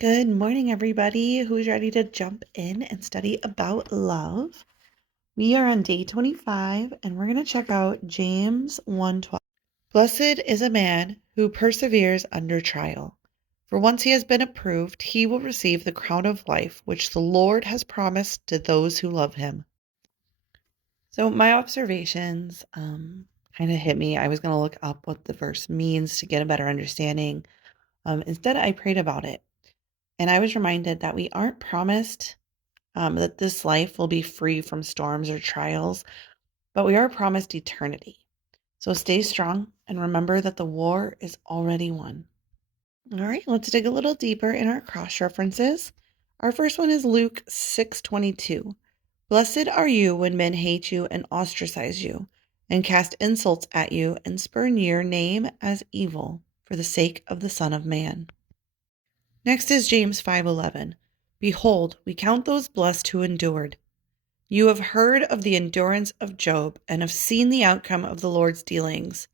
Good morning, everybody who's ready to jump in and study about love. We are on day 25, and we're going to check out James 1:12. Blessed is a man who perseveres under trial, for once he has been approved, he will receive the crown of life which the Lord has promised to those who love him. So my observations kind of hit me. I was going to look up what the verse means to get a better understanding. Instead, I prayed about it. And I was reminded that we aren't promised that this life will be free from storms or trials, but we are promised eternity. So stay strong and remember that the war is already won. All right, let's dig a little deeper in our cross references. Our first one is Luke 6:22. Blessed are you when men hate you and ostracize you, and cast insults at you and spurn your name as evil for the sake of the Son of Man. Next is James 5:11. Behold, we count those blessed who endured. You have heard of the endurance of Job and have seen the outcome of the Lord's dealings,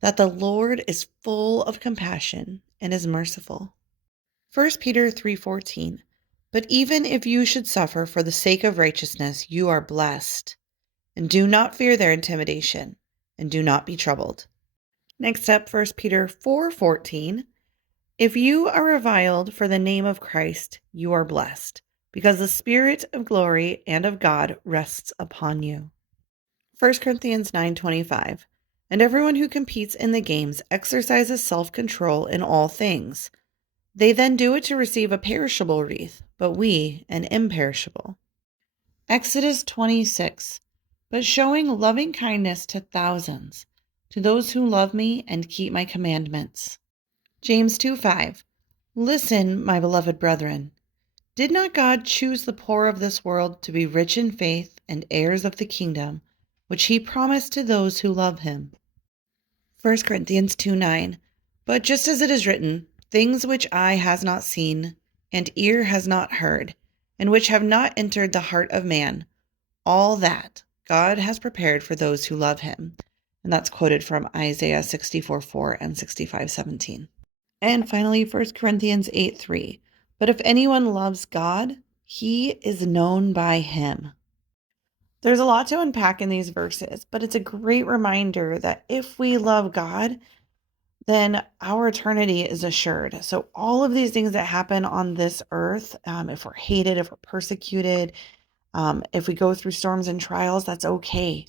that the Lord is full of compassion and is merciful. 1 Peter 3:14. But even if you should suffer for the sake of righteousness, you are blessed. And do not fear their intimidation, and do not be troubled. Next up, 1 Peter 4:14. If you are reviled for the name of Christ, you are blessed, because the Spirit of glory and of God rests upon you. 1 Corinthians 9:25. And everyone who competes in the games exercises self-control in all things. They then do it to receive a perishable wreath, but we an imperishable. Exodus 26. But showing loving kindness to thousands, to those who love me and keep my commandments. James 2:5. Listen, my beloved brethren. Did not God choose the poor of this world to be rich in faith and heirs of the kingdom, which he promised to those who love him? 1 Corinthians 2:9. But just as it is written, things which eye has not seen, and ear has not heard, and which have not entered the heart of man, all that God has prepared for those who love him. And that's quoted from Isaiah 64:4 and 65:17. And finally, 1 Corinthians 8:3. But if anyone loves God, he is known by him. There's a lot to unpack in these verses, but it's a great reminder that if we love God, then our eternity is assured. So all of these things that happen on this earth, if we're hated, if we're persecuted, if we go through storms and trials, that's okay.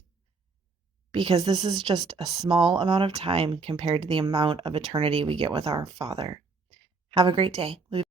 Because this is just a small amount of time compared to the amount of eternity we get with our Father. Have a great day.